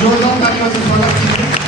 जोरदार तालियों से स्वागत कीजिए।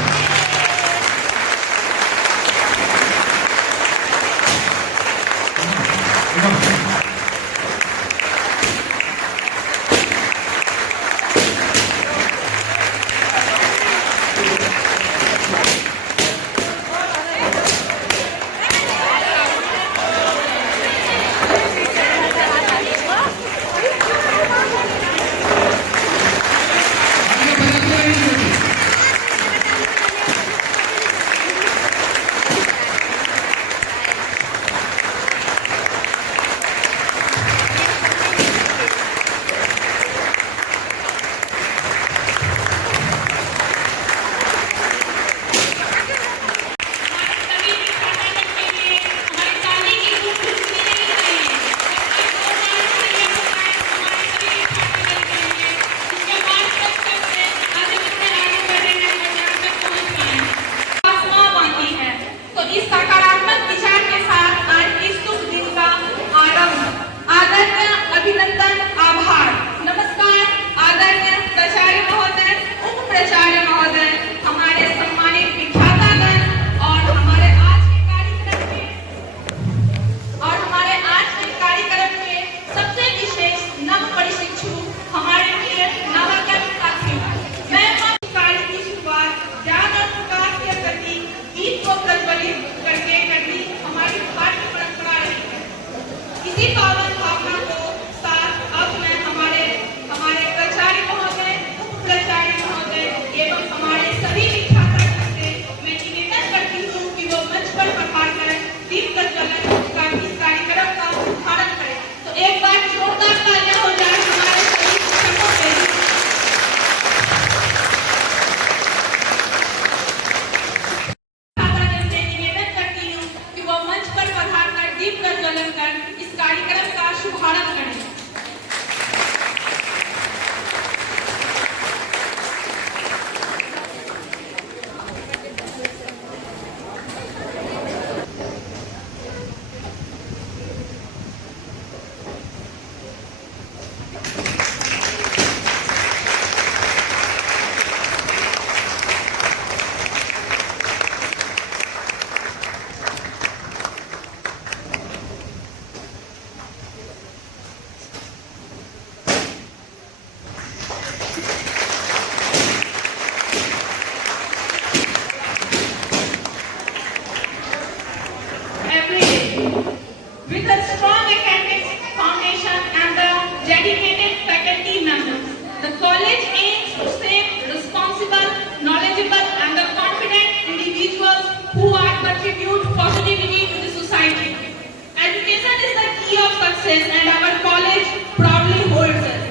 And our college proudly holds it.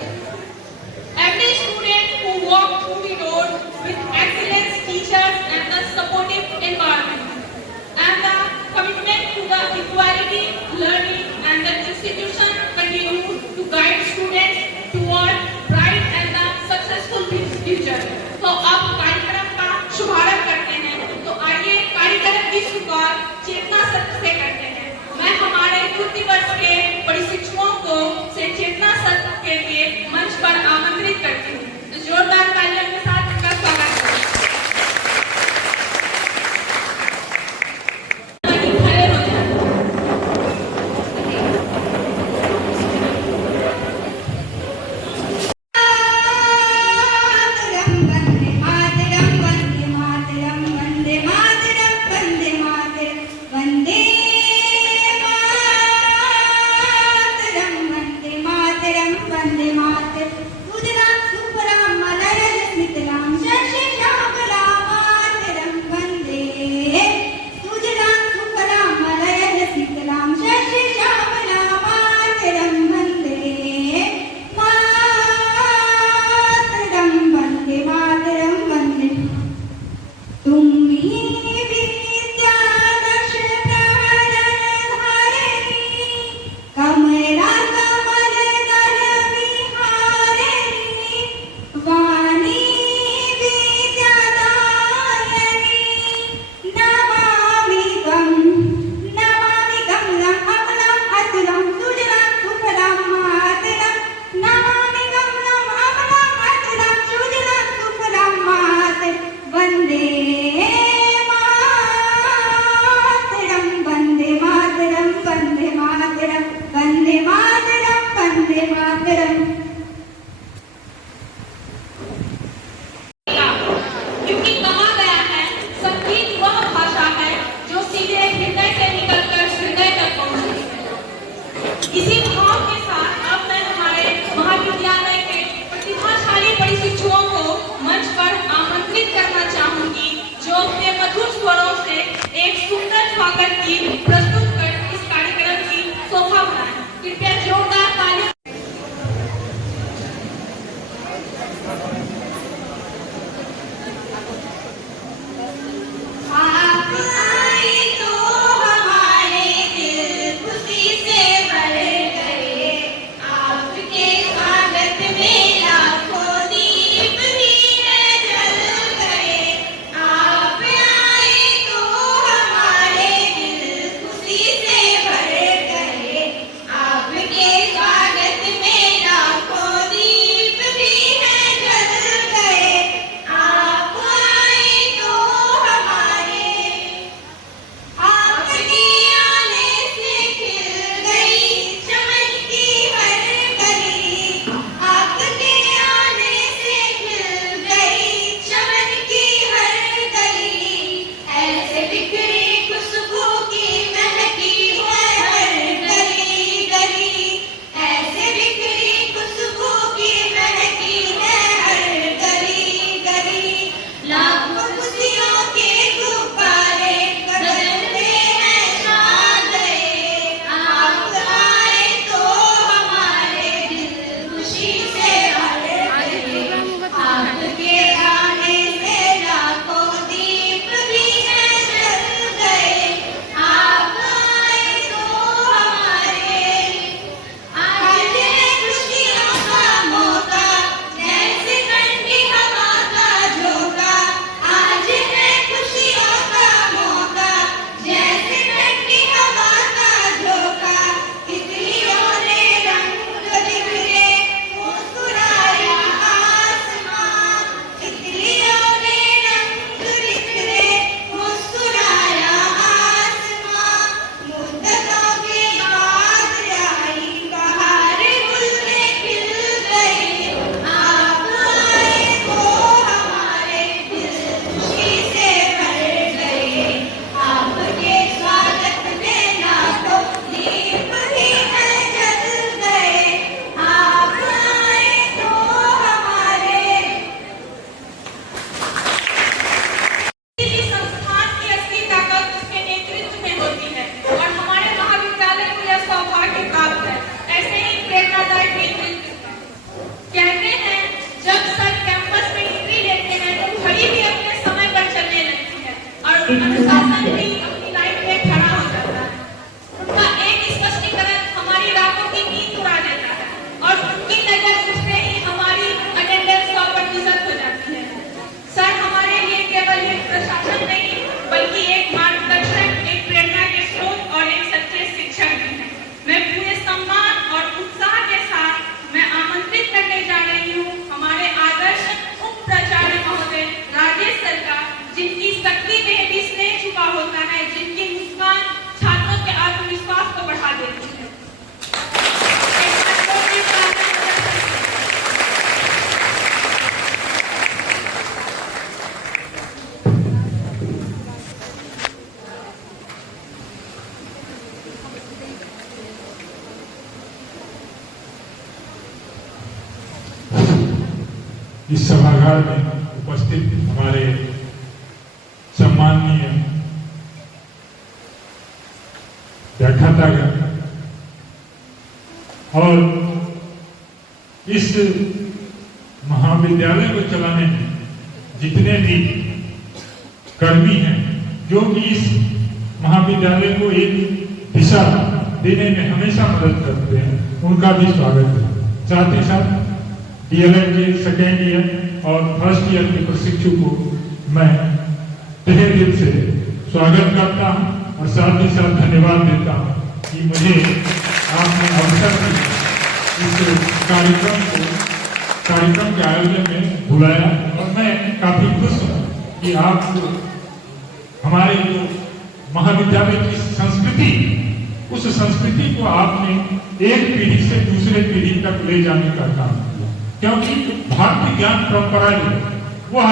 Every student who walks through the door with excellence, teachers, and a supportive environment, and the commitment to the equality, learning, and the institution continue to guide students toward bright and the successful future. तो अब कार्यक्रम का शुभारंभ करते हैं। तो आइए कार्यक्रम की शुरुआत चेतना सत्र से करते हैं। मैं हमारे तृतीय वर्ष के परिशिक्षुओं को से चेतना सत्र के लिए मंच पर आमंत्रित करती हूँ। तो जोरदार तालियों के साथ उनका स्वागत करें। अनुशासन भी अपनी लाइफ में खड़ा हो जाता है। उनका एक स्पष्टीकरण हमारी रातों की नींद उड़ा देता है और उनकी नजर उठते ही हमारी अटेंडेंस 100% हो जाती है। सर हमारे लिए केवल एक प्रशासन नहीं बल्कि एक मार्गदर्शक, एक प्रेरणा के स्रोत और एक सच्चे शिक्षक भी हैं। मैं पूरे सम्मान और उत्साह के साथ मैं आमंत्रित करने जा रही हूँ हमारे आदर्श उप प्राचार्य महोदय राजेश सर का, जिनकी शक्ति में भी स्नेह छुपा होता है, जिनकी मुस्कान छात्रों के आत्मविश्वास को बढ़ा देती है। इस सभागार में उपस्थित हमारे सम्माननीय व्याख्यातागण और इस महाविद्यालय को चलाने में जितने भी कर्मी हैं, जो कि इस महाविद्यालय को एक दिशा देने में हमेशा मदद करते हैं, उनका भी स्वागत है। साथ ही साथ डीएलएड के सेकेंड ईयर और फर्स्ट ईयर के प्रशिक्षु को मैं तहे दिल से स्वागत करता हूं और साथ ही साथ धन्यवाद देता हूं कि मुझे आपने अवसर दिया इस कार्यक्रम के आयोजन में बुलाया और मैं काफी खुश हूं कि आप हमारे जो महाविद्यालय की संस्कृति, उस संस्कृति को आपने एक पीढ़ी से दूसरे पीढ़ी तक ले जाने का काम किया, क्योंकि भारतीय ज्ञान परंपरा वह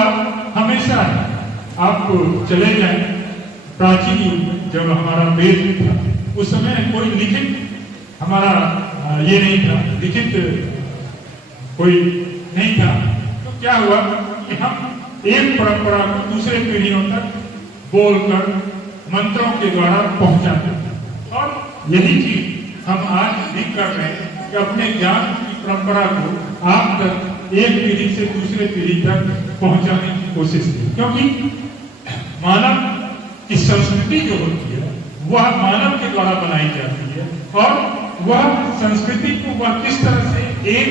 हमेशा है। आप चले जाएं प्राचीन युग में, जब हमारा वेद था, उस समय कोई लिखित हमारा ये नहीं था, लिखित कोई नहीं था, तो क्या हुआ कि हम एक परंपरा को दूसरे पीढ़ियों तक बोलकर मंत्रों के द्वारा पहुंचाते थे। और यही चीज हम आज भी कर रहे हैं कि अपने ज्ञान की परंपरा को आप तक एक पीढ़ी से दूसरे पीढ़ी तक पहुंचाने की कोशिश की, क्योंकि मानव की संस्कृति जो होती है वह मानव के द्वारा बनाई जाती है और वह संस्कृति को वह किस तरह से एक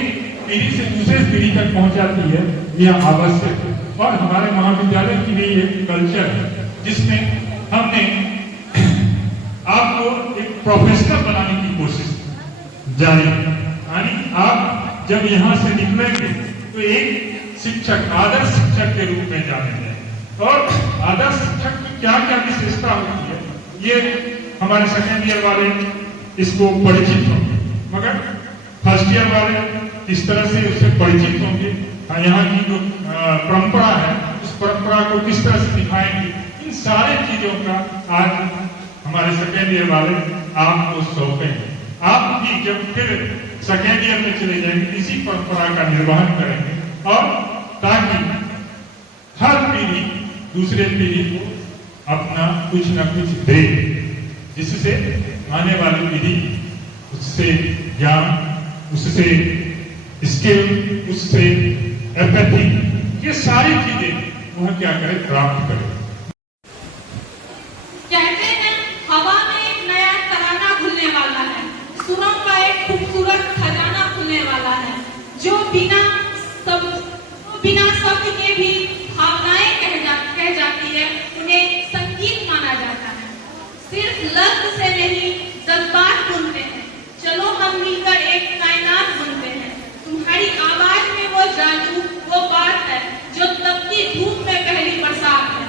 पीढ़ी से दूसरे पीढ़ी तक पहुंचाती है, यह आवश्यक है। और हमारे महाविद्यालय की भी एक कल्चर है जिसमें हमने आपको एक प्रोफेशनल बनाने की कोशिश जारी है। यानी आप जब यहाँ से निकलेंगे तो एक शिक्षक, आदर्श शिक्षक के रूप में जानेंगे। और आदर्श शिक्षक की क्या क्या विशेषता होती है, ये हमारे सेकेंड ईयर वाले इसको परिचित होंगे, मगर फर्स्ट ईयर वाले किस तरह से उससे परिचित होंगे, यहाँ की जो परंपरा है उस परंपरा को किस तरह से दिखाएंगे, इन सारे चीजों का आज हमारे सेकेंड ईयर वाले आपको सौंपेंगे। आप भी जब फिर सेकेंड ईयर में चले जाएंगे इसी परंपरा का निर्वहन करेंगे, और ताकि हर पीढ़ी दूसरे पीढ़ी को अपना कुछ न कुछ दे, जिससे आने वाली पीढ़ी उससे ज्ञान, उससे स्किल, उससे एम्पैथी, ये सारी चीजें वह क्या करे, प्राप्त करे। कहते हैं हवा में एक नया तराना खुलने वाला है, सुरों का एक खूबसूरत खजाना खुलने वाला है, जो बिना शब्द के भी भावनाएं कह जाती है, उन्हें संगीत माना जाता है। सिर्फ लफ्ज से नहीं, जज्बात बुनते हैं। चलो हम मिलकर एक कायनात बुनते हैं। तुम्हारी आवाज में वो जादू, वो बात है जो तपती धूप में पहली बरसात है।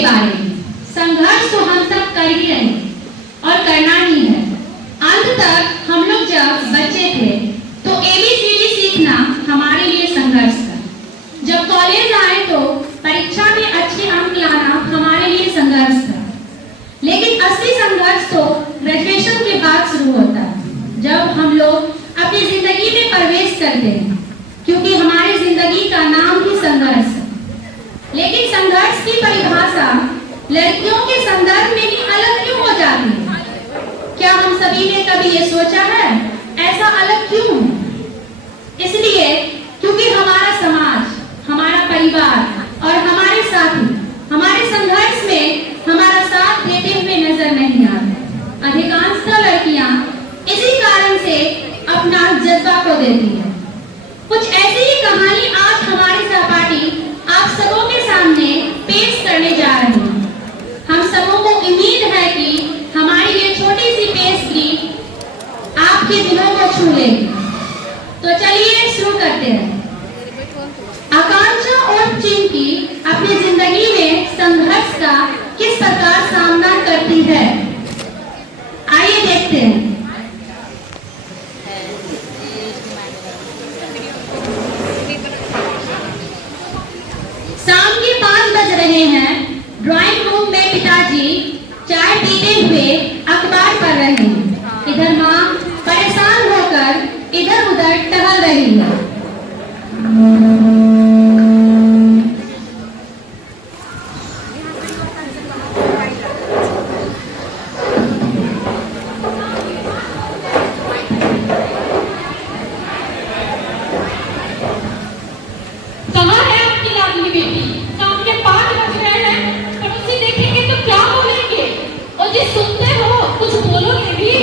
के बारे में। संघर्ष तो हम सब कर ही रहे हैं और करना ही है। अंत तक हम लोग जब बच्चे थे तो ABCD सीखना हमारे लिए संघर्ष था। जब कॉलेज आए तो परीक्षा में अच्छे अंक लाना हमारे लिए संघर्ष था। लेकिन असली संघर्ष तो ग्रेजुएशन के बाद शुरू होता है, जब हम लोग अपनी जिंदगी में प्रवेश करते हैं, क्योंकि हमारी जिंदगी का नाम ही संघर्ष है। लेकिन संघर्ष की परिभाषा लड़कियों के संदर्भ में भी अलग क्यों हो जाती है? क्या हम सभी ने कभी ये सोचा है ऐसा अलग क्यों है? इसलिए क्योंकि हमारा समाज, हमारा परिवार और हमारे साथी हमारे संघर्ष में हमारा साथ देते हुए नजर नहीं आते। अधिकांशतः लड़कियां इसी कारण से अपना जज्बा खो देती है। कुछ ऐसी ही कहानी आज हमारे सहपाठी आप सबों के सामने पेश करने जा रहे हैं। हम सबों को उम्मीद है कि हमारी ये छोटी सी पेशगी आपके दिलों को छू लेगी। तो चलिए शुरू करते हैं। आकांक्षा और चिंकी अपनी जिंदगी में संघर्ष का किस प्रकार सामना करती है, आइए देखते हैं। शाम के 5 बज रहे हैं। ड्राइंग रूम में पिताजी चाय पीते हुए अखबार पढ़ रहे हैं। इधर माँ परेशान होकर इधर उधर टहल रही है। कहाँ है आपकी लाडली बेटी? शाम के 5 बज रहे हैं। पड़ोसी देखेंगे तो क्या बोलेंगे? और जी सुनते हो, कुछ बोलोगे भी?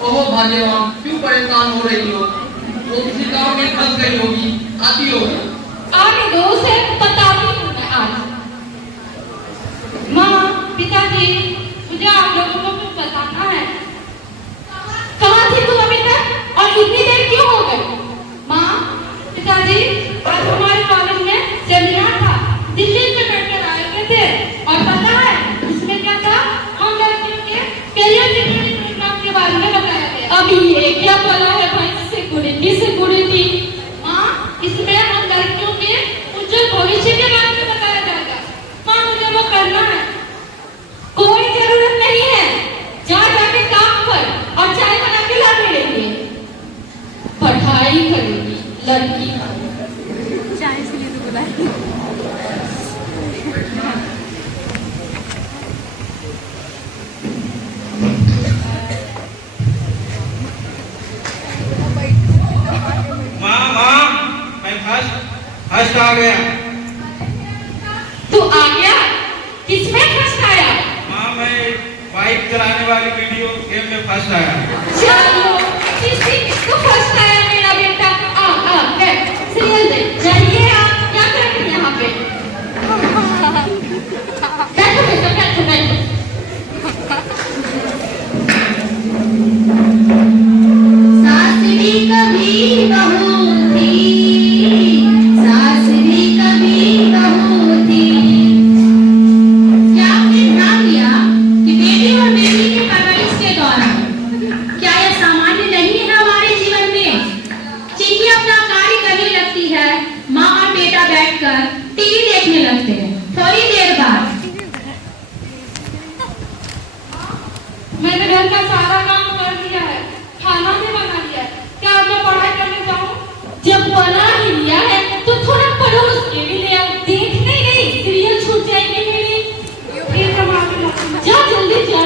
ओहो भाग्यवान, क्यों परेशान हो रही हो? वो किसी काम में फंस गई होगी, आती होगी। आगे दो से बताती हूँ मैं आज। माँ, पिताजी, मुझे आप लोगों को कुछ बताना है। कहाँ थी तुम अभी तक और इतनी देर क्यों हो गई? माँ, पिताजी, आज हमारे कॉलेज में सेमिनार था। दिल्ली से बैठकर आए हुए थे और पता है इसमें क्या था? हम लड़कियों के करियर डिजाइनिंग प्रोग्राम के बारे में बताया गया। अभी ये क्या बोला है भाई? सिक्योरिटी। माँ, इसमें हम लड़कियों के उज्जवल भविष्य के बारे में बताया जाएगा। माँ, मुझे वो करना है। कोई जरूरत नहीं है, जा जाके काम कर और चाय बना के ला मेरे लिए। पढ़ाई करेगी लड़की। चाय इसलिए तो बुलाई। माँ, मैं फर्स्ट आ गया। तू आ गया? किसमें फर्स्ट आया? माँ, मैं बाइक चलाने वाली वीडियो गेम में फर्स्ट आया। चलो, किसी तो फर्स्ट आया मेरा बेटा। सीरियल देख। चलिए, आप क्या कर रही हैं यहाँ पे? बैठो बेटा, बैठो। सास भी कभी बहू थी, सास भी कभी बहू थी। क्या आपने ध्यान दिया कि बेटे और बेटी के परवरिश के दौरान क्या यह सामान्य नहीं है हमारे जीवन में? चिंकी अपना कार्य करने लगती है, माँ और बेटा बैठकर टीवी देखने लगते हैं। थोड़ी देर बाद मैंने घर का सारा काम कर दिया है, खाना भी बना लिया है। क्या अब मैं पढ़ाई करने जाऊँ? जब बना ही लिया है तो थोड़ा पड़ोस के भी ले आओ। देखने नहीं, सीरियल छूट जाएगी मेरी। ठीक है माँ, जा जल्दी जा।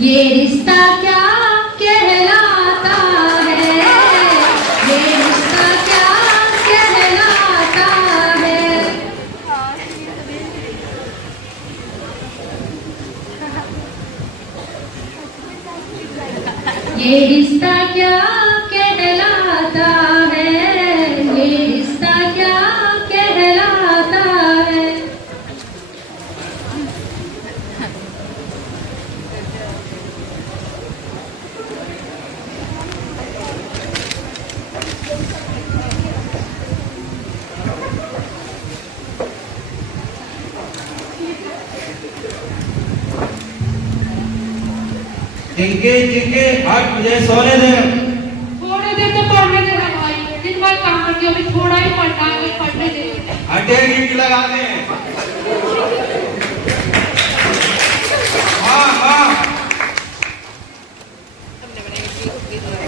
ये रिश्ता क्या कहलाता है, ये रिश्ता क्या कहलाता है। ये रिश्ता क्या कहलाता है, ये रिश्ता क्या कहलाता है। चिंकी चिंकी हट, मुझे सोने दे। थोड़ी देर तो पढ़ने दे ना भाई, दिन भर काम करके अभी थोड़ा ही पढ़ना है, अभी पढ़ने दे। हटेगी कि लगा दे। हाँ हाँ,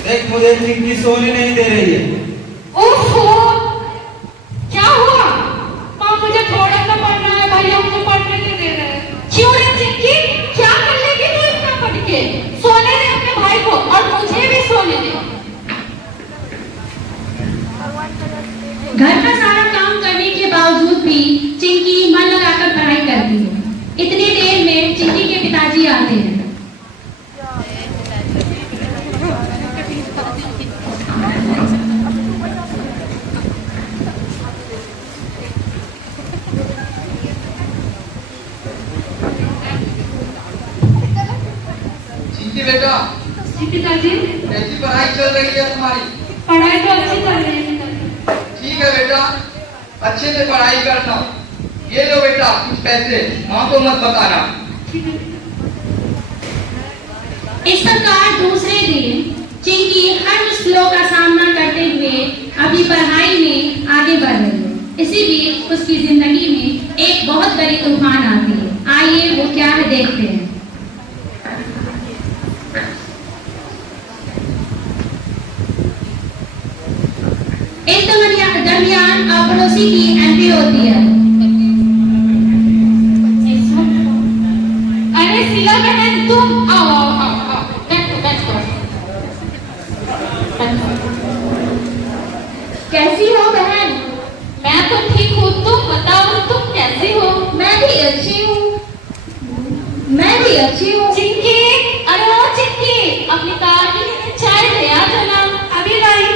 देख मुझे चिंकी सोने नहीं दे रही है। ओहो, क्या हुआ? माँ मुझे थोड़ा सा पढ़ना है, भैया मुझे पढ़ने नहीं दे रहे हैं। क्यों रे चिंकी, क्या कर लेगी तू इतना पढ़ के? सोने दे अपने भाई को और मुझे भी सोने दे। घर का सारा काम करने के बावजूद भी चिंकी मन लगाकर पढ़ाई करती है। इतनी देर में चिंकी के पिताजी आते हैं। चिंकी बेटा, जी पिताजी, कैसी पढ़ाई चल रही है तुम्हारी? पढ़ाई तो अच्छी चल रही है पिताजी। ठीक है बेटा, अच्छे से पढ़ाई करना। ये लो बेटा कुछ पैसे, माँ को मत बताना। ठीक है। इस प्रकार दूसरे दिन चिंकी हर मुश्किलों का सामना करते हुए अपनी पढ़ाई में आगे बढ़ रही है। इसी बीच उसकी जिंदगी में एक बहुत बड़ी तूफान आती है। आइए वो क्या है देखते हैं। इस दरमियान पड़ोसी की एंट्री होती है। अरे शीला बहन, तुम आओ आओ आओ आओ, बैठो बैठो। कैसी हो बहन? मैं तो ठीक हूँ, तुम बताओ तुम कैसी हो? मैं भी अच्छी हूँ। मैं भी अच्छी हूँ। चिंकी, अरे ओ चिंकी, अपनी कार के लिए चाय ले आ जाना, अभी लाई।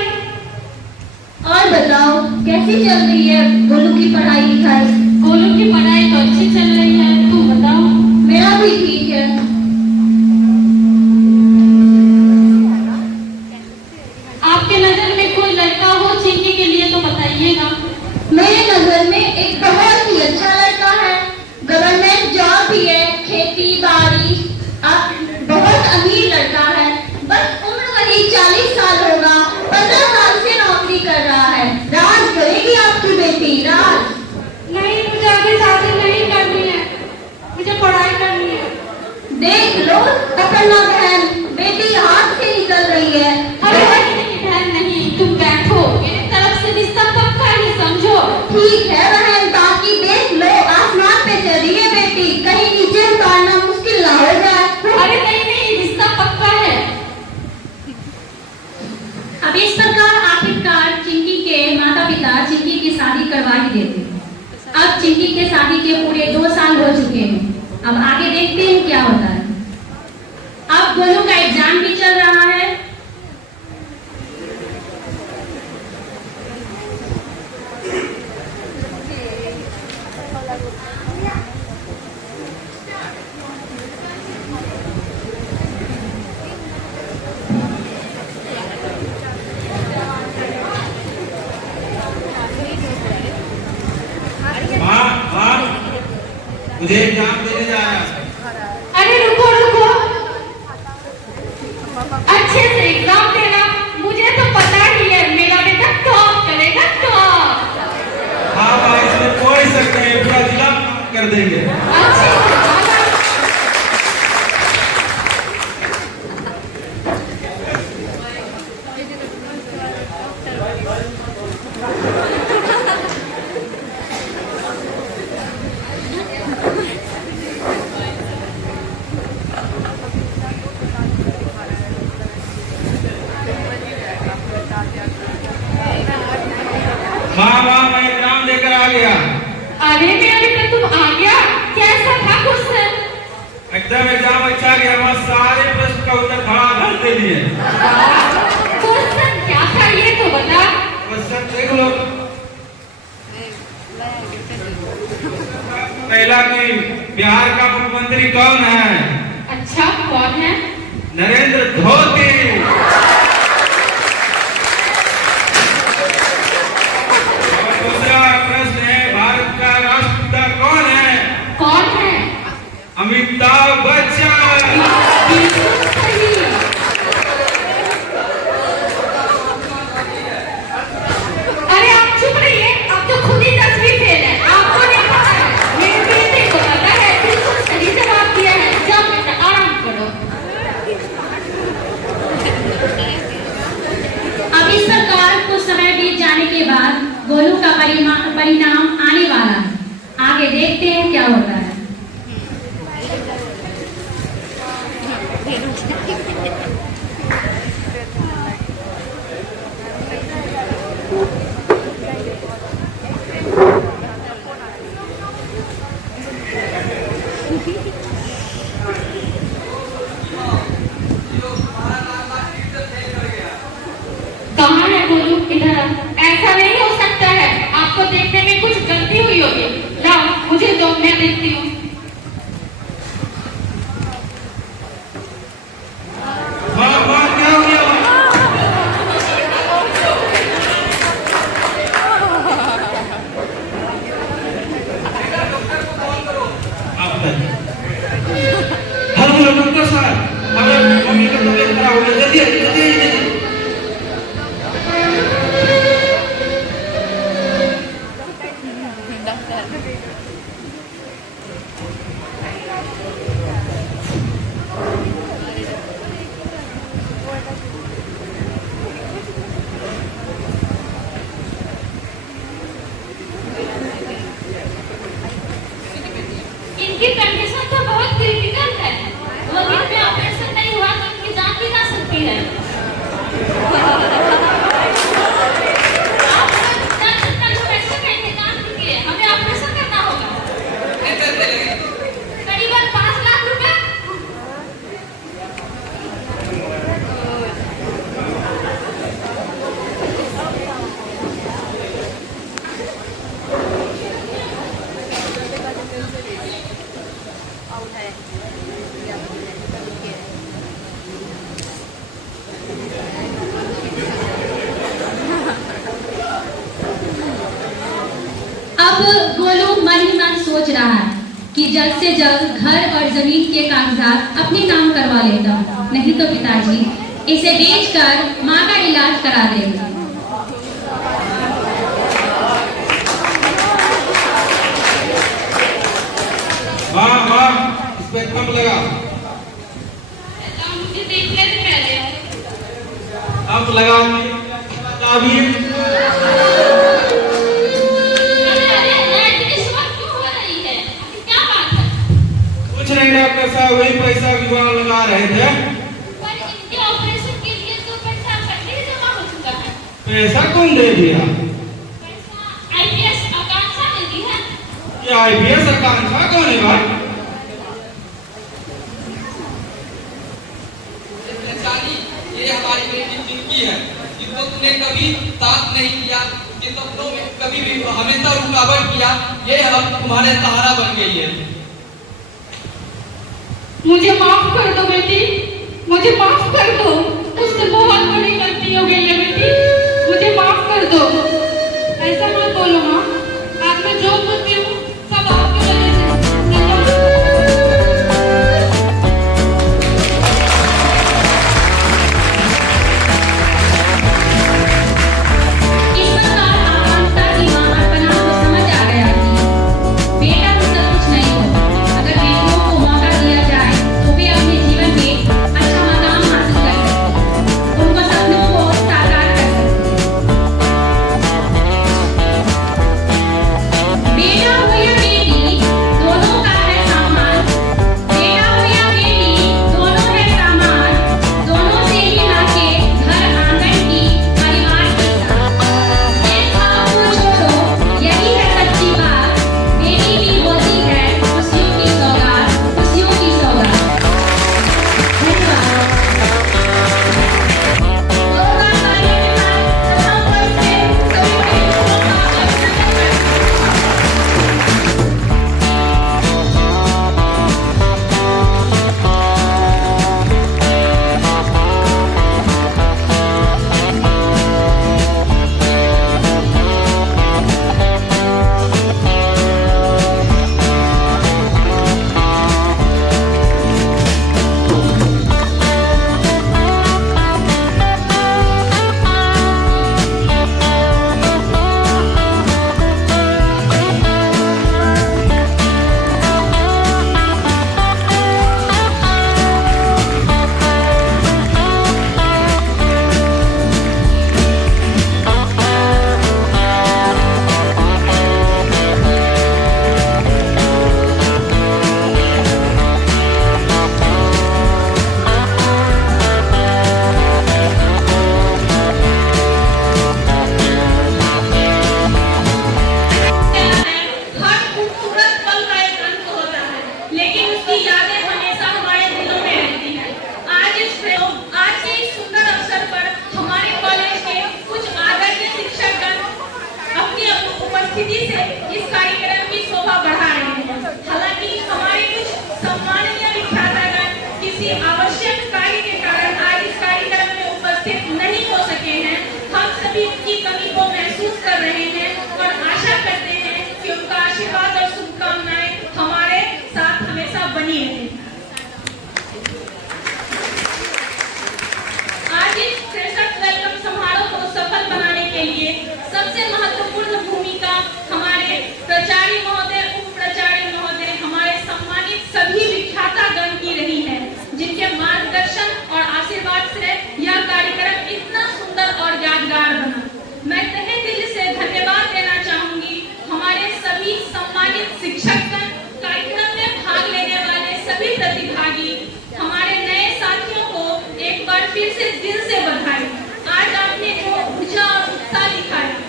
और बताओ कैसी चल रही है गोलू की पढ़ाई लिखाई? गोलू की पढ़ाई तो अच्छी चल रही है, तुम बताओ। मेरा भी ठीक है। आपके नजर में कोई लड़का हो चिंकी के लिए तो बताइएगा। मेरे नजर में एक बहुत ही अच्छा लड़का है। गवर्नमेंट जॉब भी है, खेती बाड़ी, बहुत अमीर लड़का है। बस उम्र वही 40 साल होगा, 15 साल से नौकरी कर रहा है। राज करेगी आपकी बेटी, राज। नहीं, मुझे आगे शादी नहीं करनी है, मुझे पढ़ाई करनी है। देख लो पकड़ना बहन, बेटी हाथ से निकल रही है। अरे नहीं बहन नहीं, तुम बैठो, मेरी तरफ से रिश्ता पक्का ही समझो। ठीक है बहन, ताकि देख लो आसमान पे चली है बेटी, कहीं नीचे उतारना मुश्किल ना हो जाए। अरे नहीं नहीं, रिश्ता पक्का है। अब इस प्रकार आखिरकार चिंकी के माता पिता चिंकी की शादी करवा ही देते हैं। अब चिंकी के शादी के पूरे 2 साल हो चुके हैं। अब आगे देखते हैं क्या होता है। अब गोलू का एग्जाम भी चल रहा है। माँ माँ, मुझे एग्जाम देने जा रहा है। अरे रुको रुको, अच्छे से एग्जाम देना, मुझे तो पता ही है मेरा बेटा टॉप करेगा, टॉप। हाँ माँ, इसमें कोई शक नहीं, पूरा जिला कर देंगे। अच्छे से जाना। हाँ माँ, मैं एग्जाम देकर आ गया। अरे मेरा बेटा तुम आ गया, कैसा था क्वेश्चन? एकदम एग्जाम अच्छा गया, वहाँ सारे प्रश्न का उत्तर धड़ाधड़ दे दिए। क्वेश्चन क्या था ये तो बता। क्वेश्चन देख लो। पहला कि बिहार का मुख्यमंत्री कौन है? अच्छा, कौन है? नरेंद्र धोती। दूसरा प्रश्न है, भारत का राष्ट्रपिता कौन है? कौन है? अमिताभ बच्चन। बिल्कुल सही। परिणाम आने वाला है। आगे देखते हैं क्या होता है। कहाँ है गोलू? इधर आ। ऐसा नहीं हो सकता है, आपको देखने में कुछ गलती हुई होगी। लाओ मुझे दो, मैं देखती हूँ। माँ क्या हो गया? आप बताइए। हेलो डॉक्टर साहब, हमें मम्मी का तबीयत खराब हो गया, जल्दी आइए, जल्दी आइए, जल्दी। इनकी कंडीशन तो बहुत क्रिटिकल है। अगर इनमें ऑपरेशन नहीं हुआ तो इनकी जान भी जा सकती है। आप ऐसे कहेंगे जान दीजिए, हमें ऑपरेशन करना होगा। करीबन 5 लाख रुपए। अब गोलू मन ही मन सोच रहा है कि जल्द से जल्द घर और जमीन के कागजात अपने नाम करवा लेता हूँ, नहीं तो पिताजी इसे बेचकर माँ का इलाज करा देंगे। माँ इस पे कम लगा। मुझे देखने से पहले अब लगा अभी कुछ नहीं डॉक्टर साहब, वही पैसा विवाह लगा रहे थे। पर इनके ऑपरेशन के लिए तो पैसा पहले ही जमा हो चुका है। पैसा कौन दे दिया? पैसा आईपीएस आकांक्षा ने दी है। ये आईपीएस आकांक्षा कौन है भाई? ये हमारी बेटी जिंदगी है, जिनको तुमने कभी साथ नहीं किया, जिनको तुमने कभी भी हमेशा रुकावट किया, ये अब तुम्हारे सहारा बन गई है। मुझे माफ कर दो बेटी, मुझे माफ कर दो। मुझसे बहुत बड़ी गलती हो गई है बेटी, मुझे माफ कर दो। ऐसा मत बोलो माँ, आज मैं जो कुछ भी हूँ सब आपकी वजह से। इस प्रकार आकांक्षा की माँ अर्पणा को समझ आ गया कि बेटा मुझसे कुछ नहीं होता। अगर बेटियों को मौका दिया जाए तो वे अपने जीवन में अच्छा मकाम सबसे महत्वपूर्ण भूमिका हमारे प्राचार्य महोदय, उप प्राचार्य महोदय, हमारे सम्मानित सभी विख्यातागण की रही है, जिनके मार्गदर्शन और आशीर्वाद से यह कार्यक्रम इतना सुंदर और यादगार बना। मैं तहे दिल से धन्यवाद देना चाहूंगी हमारे सभी सम्मानित शिक्षकगण, कार्यक्रम में भाग लेने वाले सभी प्रतिभागी, हमारे नए साथियों को एक बार फिर से दिल से बधाई। आज आपने जो ऊर्जा और उत्साह दिखाया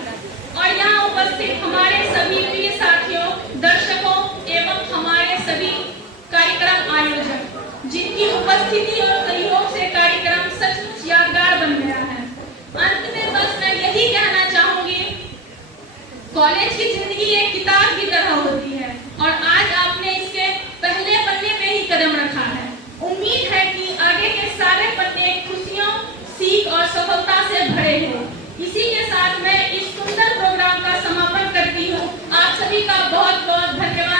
और यहाँ उपस्थित हमारे सभी प्रिय साथियों, दर्शकों एवं हमारे सभी कार्यक्रम आयोजक, जिनकी उपस्थिति और सहयोग से कार्यक्रम सचमुच यादगार बन गया है। अंत में बस मैं यही कहना चाहूंगी, कॉलेज की जिंदगी एक किताब की तरह होती है और आज आपने इसके पहले पन्ने पे ही कदम रखा है। उम्मीद है कि आगे के सारे पन्ने खुशियों, सीख और सफलता से भरे हो। इसी के साथ मैं इस सुंदर प्रोग्राम का समापन करती हूँ। आप सभी का बहुत बहुत धन्यवाद।